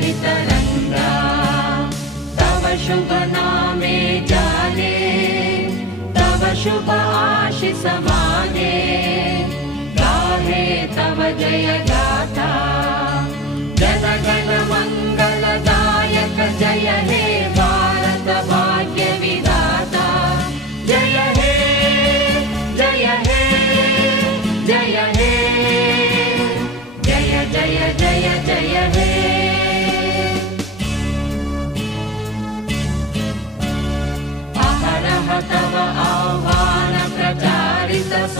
तरंगा तव शुभ नामे जाने तव शुभ आशीष माने गाहे तव जय